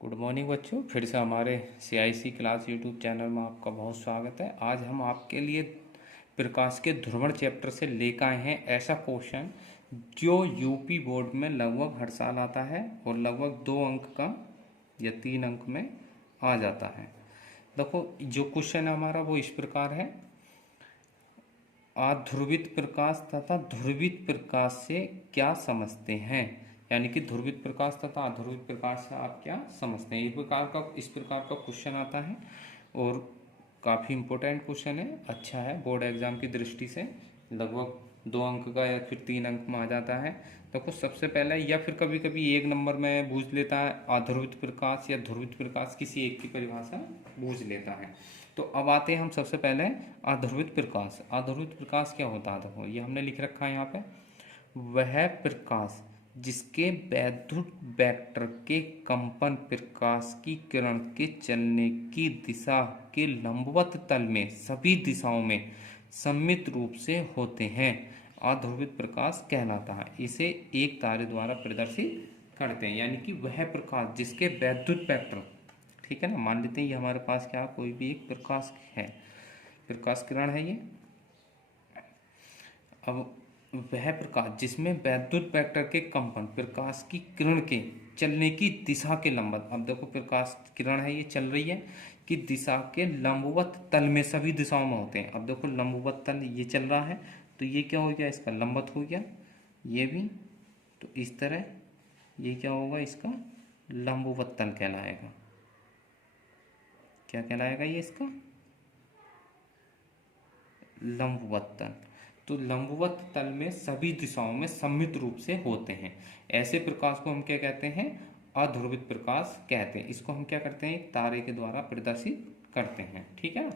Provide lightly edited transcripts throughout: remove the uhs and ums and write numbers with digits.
Good morning बच्चों, फिर से हमारे CIC क्लास यूट्यूब चैनल में आपका बहुत स्वागत है। आज हम आपके लिए प्रकाश के ध्रुवण चैप्टर से लेकर आए हैं ऐसा क्वेश्चन जो यूपी बोर्ड में लगभग हर साल आता है और लगभग 2 अंक का या 3 अंक में आ जाता है। देखो, जो क्वेश्चन है हमारा वो इस प्रकार है। अध्रुवित प्रकाश तथा ध्रुवित प्रकाश से क्या समझते हैं, यानी कि ध्रुवित प्रकाश तथा अध्रुवित प्रकाश से आप क्या समझते हैं। इस प्रकार का क्वेश्चन आता है और काफ़ी इम्पोर्टेंट क्वेश्चन है, अच्छा है। बोर्ड एग्जाम की दृष्टि से लगभग 2 अंक का या फिर 3 अंक में आ जाता है। देखो, सबसे पहले या फिर कभी कभी 1 नंबर में पूछ लेता है अध्रुवित प्रकाश या ध्रुवित प्रकाश, किसी एक की परिभाषा पूछ लेता है। तो अब आते हैं हम सबसे पहले अध्रुवित प्रकाश। अध्रुवित प्रकाश क्या होता है, देखो ये हमने लिख रखा है यहाँ पे। वह प्रकाश जिसके वैद्युत वेक्टर के कंपन प्रकाश की किरण के चलने की दिशा के लंबवत तल में सभी दिशाओं में सममित रूप से होते हैं, अध्रुवित प्रकाश कहलाता है। इसे एक तारे द्वारा प्रदर्शित करते हैं, यानी कि वह प्रकाश जिसके वैद्युत वेक्टर, ठीक है ना, मान लेते हैं ये हमारे पास क्या कोई भी एक प्रकाश है, प्रकाश किरण है ये। अब वह प्रकाश जिसमें वैद्युत वेक्टर के कंपन प्रकाश की किरण के चलने की दिशा के लंबवत, अब देखो प्रकाश किरण है ये चल रही है कि दिशा के लंबवत तल में सभी दिशाओं में होते हैं। अब देखो लंबवत तल ये चल रहा है तो ये क्या हो गया, इसका लंबवत हो गया, ये भी तो इस तरह ये क्या होगा, इसका लंबवत तल कहलाएगा। क्या कहलाएगा ये, इसका लंबवत तल। तो लंबवत तल में सभी दिशाओं में सममित रूप से होते हैं, ऐसे प्रकाश को हम क्या कहते हैं, अध्रुवित प्रकाश कहते हैं। इसको हम क्या करते हैं, एक तारे के द्वारा प्रदर्शित करते हैं, ठीक है ना।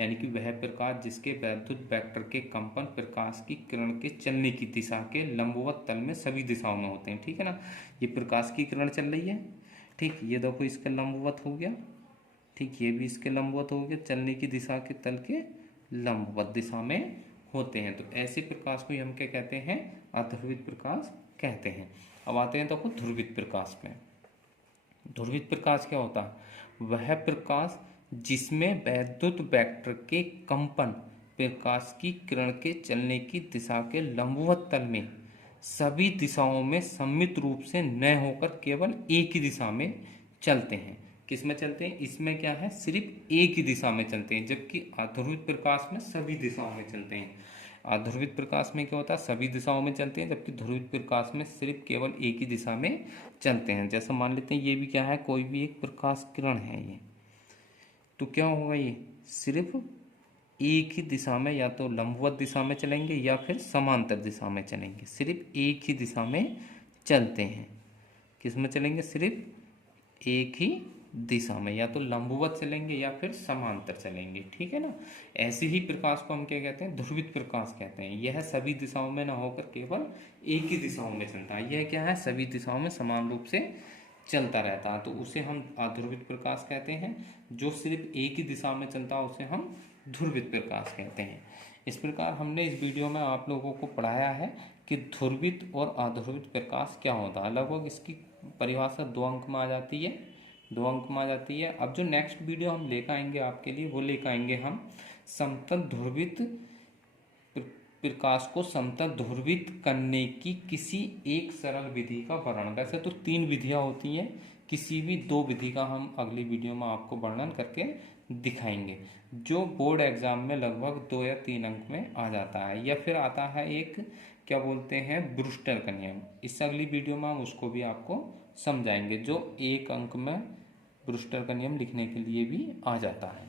यानी कि वह प्रकाश जिसके वैद्युत वेक्टर के कंपन प्रकाश की किरण के चलने की दिशा के लंबवत तल में सभी दिशाओं में होते हैं, ठीक है ना। ये प्रकाश की किरण चल रही है, ठीक, ये देखो इसका लंबवत हो गया, ठीक, ये भी इसके लंबवत हो गया, चलने की दिशा के तल के लंबवत दिशा में होते हैं। तो ऐसे प्रकाश को हम क्या कहते हैं, अध्रुवित प्रकाश कहते हैं। अब आते हैं देखो ध्रुवित प्रकाश में। ध्रुवित प्रकाश क्या होता है, वह प्रकाश जिसमें वैद्युत वेक्टर के कंपन प्रकाश की किरण के चलने की दिशा के लंबवत तल में सभी दिशाओं में सममित रूप से न होकर केवल एक ही दिशा में चलते हैं। किस में चलते हैं, इसमें क्या है, सिर्फ एक ही दिशा में चलते हैं, जबकि अध्रुवित प्रकाश में सभी दिशाओं में चलते हैं। अध्रुवित प्रकाश में क्या होता है, सभी दिशाओं में चलते हैं, जबकि ध्रुवित प्रकाश में सिर्फ केवल एक ही दिशा में चलते हैं। जैसा मान लेते हैं ये भी क्या है, कोई भी एक प्रकाश किरण है ये, तो क्या होगा, ये सिर्फ एक ही दिशा में, या तो लंबवत दिशा में चलेंगे या फिर समांतर दिशा में चलेंगे, सिर्फ एक ही दिशा में चलते हैं। किस में चलेंगे, सिर्फ एक ही दिशा में, या तो लंबवत चलेंगे या फिर समांतर चलेंगे, ठीक है ना। ऐसे ही प्रकाश को हम क्या कहते हैं, ध्रुवित प्रकाश कहते हैं। यह सभी दिशाओं में न होकर केवल एक ही दिशाओं में चलता है। यह क्या है, सभी दिशाओं में समान रूप से चलता रहता है, तो उसे हम अध्रुवित प्रकाश कहते हैं। जो सिर्फ एक ही दिशा में चलता है उसे हम ध्रुवित प्रकाश कहते हैं। इस प्रकार हमने इस वीडियो में आप लोगों को पढ़ाया है कि ध्रुवित और अध्रुवित प्रकाश क्या होता है। लगभग इसकी परिभाषा 2 अंक में आ जाती है, 2 अंक में आ जाती है। अब जो नेक्स्ट वीडियो हम लेकर आएंगे आपके लिए, वो लेकर आएंगे हम समतल ध्रुवित प्रकाश को समतल ध्रुवित करने की किसी एक सरल विधि का वर्णन। वैसे तो 3 विधियां होती हैं, किसी भी 2 विधि का हम अगली वीडियो में आपको वर्णन करके दिखाएंगे, जो बोर्ड एग्जाम में लगभग 2 या 3 अंक में आ जाता है। या फिर आता है एक, क्या बोलते हैं, ब्रूस्टर का नियम। इस अगली वीडियो में हम उसको भी आपको समझाएंगे, जो 1 अंक में ब्रूस्टर का नियम लिखने के लिए भी आ जाता है।